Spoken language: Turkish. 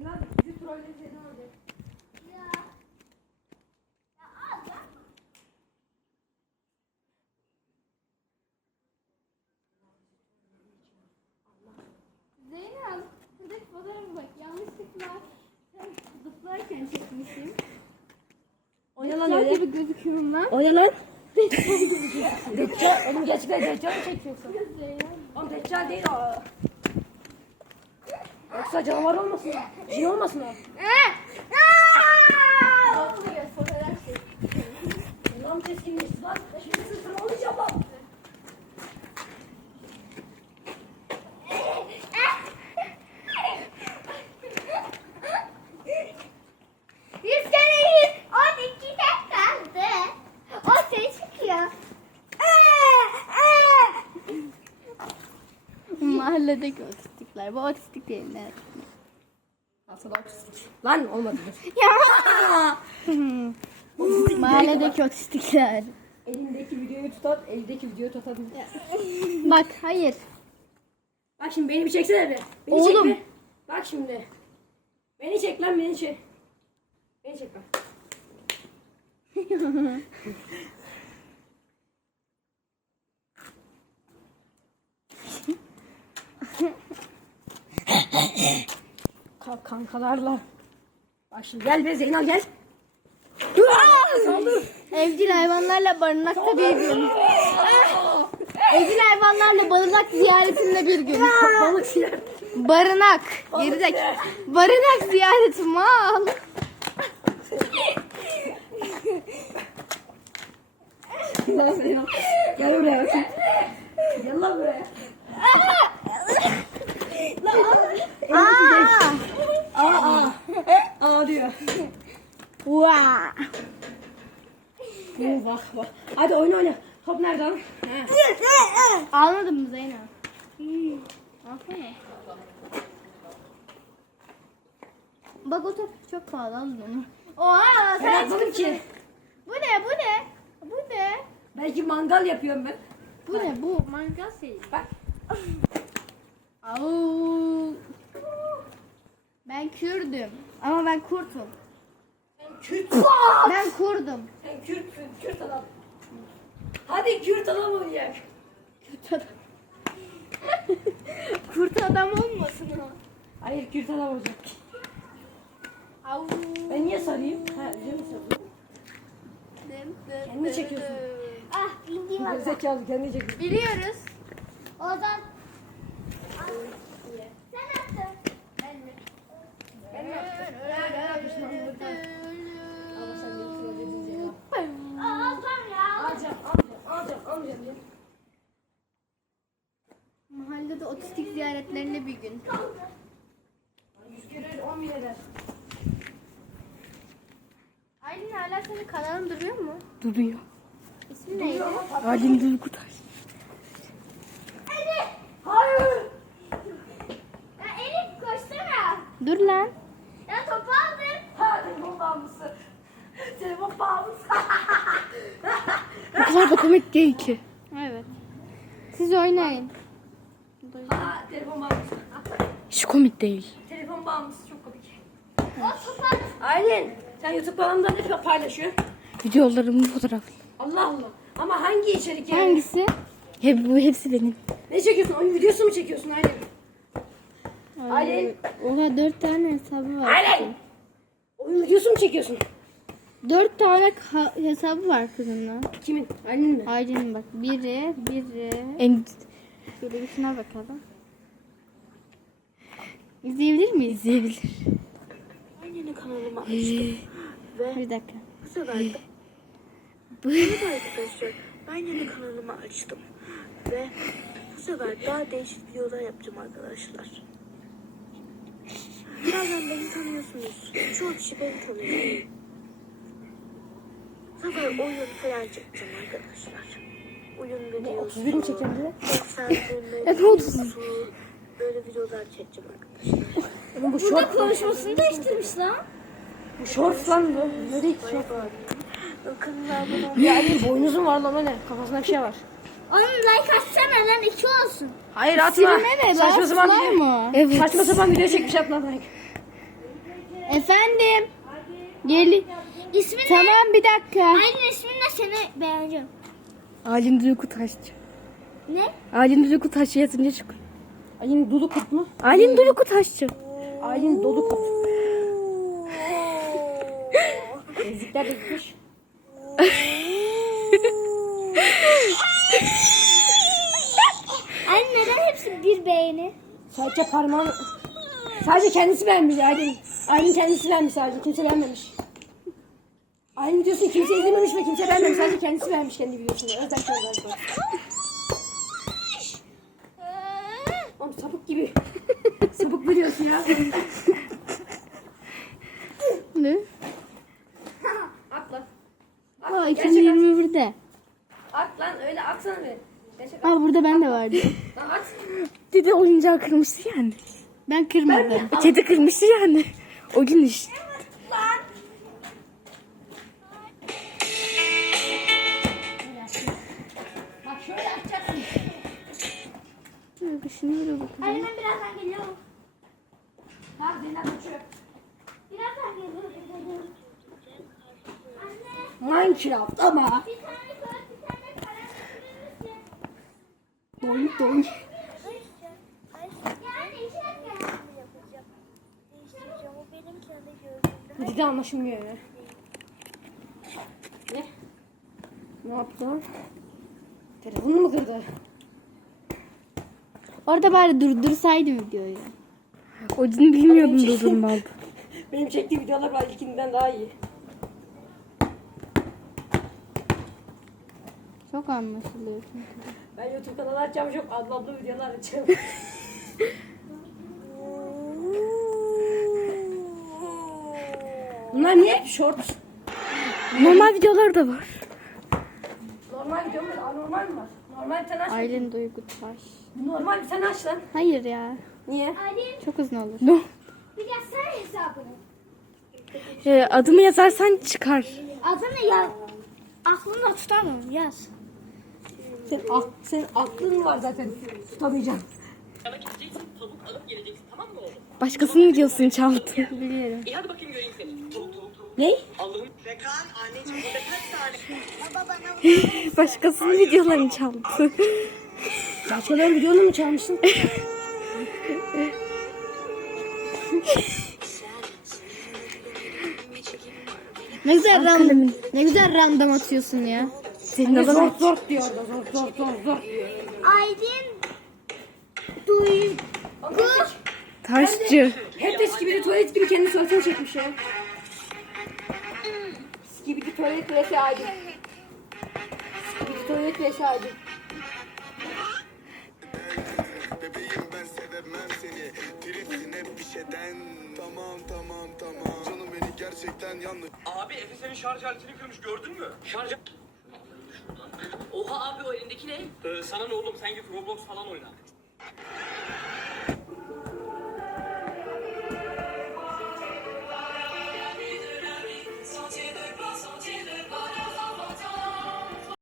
Zeynep bizi trolledi ne olacak? Zeynep, şuradaki fotoğrafa bak. Yanlışlıkla sen zıplarken çekmişim. O ne lan Deccal öyle? gibi gözüküyorum lan. O ne lan? Deccal. Oğlum gerçekten Deccal mı çekiyorsun? Zeynep. Oğlum Deccal değil o. Yoksa canavar olmasın o. Cin olmasın o. Bakmıyor, fotoğraf çek. Lan keskinleşti lan. Şimdi sırtına olacağım lan. Yüzgeleyin 12'de kaldı. O ses çıkıyor. Mahalledeki otistikler. Bu otistik değil ne? Aslında otistik. Lan olmadı dur. Mahalledeki otistikler. Elimdeki videoyu tutan, eldeki videoyu tutabilir. Bak hayır. Bak şimdi beni bir çeksene bir. Beni Oğlum. çek bir. Bak şimdi. Beni çek lan beni çek. Beni çek bak. Kankalarla. Bak şimdi gel be Zeynep gel. Saldır. Evcil hayvanlarla barınakta bir gün. Evcil hayvanlarla barınak ziyaretinde bir gün. Balık siler. Barınak. Gerizek. Barınak ziyareti mal. Gel Zeynep. Gel buraya. Gel lan buraya. Aa diyor. Vaa. Bak bak. Hadi oyna. Top nerede lan? Almadın mı Zeynep? Alsana. Bak o top çok pahalı, al onu. Oha Ben sen atmadım ki. Bu ne? Bu ne? Bu ne? Belki mangal yapıyorum ben. Bu ne? Bu mangal şey. Bak. Au. Ben Kürdüm. Ama ben kurtum. Sen Kürt. Ben kurdum. Sen Kürtsün. Kürt adam. Hadi Kürt adam oynayalım. Kurt adam olmasın o. Hayır Kürt adam olacak. Au. Ben niye sarayım? Ha üzerine sarayım. Kendini çekiyorsun. Ah indiğim valla. Zekalı kendini çekiyorsun. Biliyoruz. Oradan. Sen attın. Ben mi? Ben yapmışım lan burada. Ama sen yoksun öyle diyeceğim. Alacağım ya. Almayacağım ya. Mahallede otistik ziyaretlerine bir gün. 100 kere 10 bin eder. Aylin hala senin kanalın duruyor mu? Duruyor. İsmi neydi? Aylin Duygu Taş. Hayır. Ya Elif koşsana. Dur lan. Ya topu aldın. Ha telefon bağımlısı. Telefon bağımlısı. O kadar da komik değil ki. Evet. Siz oynayın. Ha telefon bağımlısı. Hiç komik değil. Telefon bağımlısı çok komik. O topu Aylin sen YouTube kanalında ne paylaşıyorsun? Videolarımın fotoğrafı. Allah Allah. Ama hangi içerik yani? hangisi? Hepsi benim. Ne çekiyorsun? Oyun videosu mu çekiyorsun Aylin? Aylin. Oha 4 tane hesabı var. Aylin. Oyun videosu mu çekiyorsun? 4 tane hesabı var kızın lan. Kimin? Aylin mi? Aydın bak. Biri. En Şöyle bir şuna bakalım. İzleyebilir miyiz? izleyebilir. Ben yine kanalıma açtım ve Bir dakika. bu sefer de merhaba arkadaşlar, ben yine kanalımı açtım ve bu sefer daha değişik videolar yapacağım arkadaşlar. Zaten beni tanıyorsunuz, çoğu kişi beni tanıyor. Bu sefer oyun falan çekeceğim arkadaşlar. Oyun videosu, 31 mi çekebilir? seslendirme, ne oldu? böyle videolar çekeceğim arkadaşlar. Oğlum bu short. Konuşmasını değiştirmiş lan. Bu short lan bu. Ne değil ki short. Kanala abone olmayı, Ya Aylin boynuzun var lan o ne? Kafasında bir şey var. Onun like atsana lan 2 olsun. Hayır atma. Silme ne lan? Saçma sapan Var video. mı? Evet. Saçma sapan video çekmiş atma like. Efendim. Gel. İsmin ne? Tamam bir dakika. Aylin ismin ne? Seni beğeneceğim. Aylin Duygu Taşçı. Ne? Aylin Duygu Taşçı yazınca çık. Aylin dolu kurt mu? Aylin Duygu Taşçı. Aylin dolu kurt. Ezikler de gitmiş. Aylin neden hepsi bir beğeni? Sadece parmağını... Sadece kendisi beğenmiş Aylin. Aylin kendisi beğenmiş sadece. Kimse beğenmemiş. Aylin videosunu kimse izlememiş ve kimse beğenmemiş. Sadece kendisi beğenmiş kendi videosunu. Özel şeyler. Oğlum sapık gibi. Sapık biliyorsun ya. Ne? Akla. Aa 2021'de. Ak lan öyle aksana bir. Gerçek Aa burada ben de vardı. lan aks. Dede oyuncağı kırmıştı yani. Ben kırmadım. Kedi kırmıştı yani. O gün işte. Bak şöyle yapacaksın. Şimdi böyle bakın. Aylin ben birazdan geliyorum. Tamam Zeynep uçuyor. Birazdan geliyorum. Minecraft ama. Bir tane kağıt, bir tane kalem getirir misin? Doyun doyun. Yani iki dakika. Değiştireceğim. O benim kendi gördüğümde. Dede anlaşılmıyor ya. Ne? Ne yaptı lan? Telefonunu mu kırdı? Orada bari durdursaydı videoyu. O gün bilmiyordum durdum ben. Benim çektiğim videolar var ilkinden daha iyi. Çok anlaşılıyor çünkü. Ben YouTube kanalı açacağım, çok adlı adlı videolar açacağım. Bunlar niye hep short? Normal videolar da var. Normal video mu? Anormal mi var? Normal bir tane aç. Aylin Duygu Taş. Normal bir tane aç lan. Hayır ya. Niye? Aylin Çok uzun olur. No. bir yazsana hesabını. Adımı yazarsan çıkar. Adını yaz. Aklımda tutamam yaz. Senin aklın var zaten. Tutamayacağım. Yana gideceksin, tavuk alıp geleceksin, tamam mı oğlum? Başkasının videosunu çaldı. Biliyorum. İyi hadi bakayım göreyim seni. Tavuk. Ne? Allah'ım. Rekan, anneciğim burada kaç tane? Başkasının videolarını çaldı. Başkalarının videonu mu çalmışsın? Ne güzel random. Ne güzel random atıyorsun ya. Senin adın Zor zor diyor orada. Zor diyor. Aylin Duygu. Taşçı. Hep de skibidi tuvalet gibi kendi suratını çekmiş ya. Skibidi tuvalet vs Aydın. Skibidi tuvalet vs Aydın. Bebeğim ben sevemem seni. Tripsin hep bir şeyden. Tamam. Canım beni gerçekten yanlış. Abi Efe senin şarj aletini kırmış gördün mü? Şarj... Oha abi o elindeki ne? Sana ne oğlum sen git Roblox falan oyna.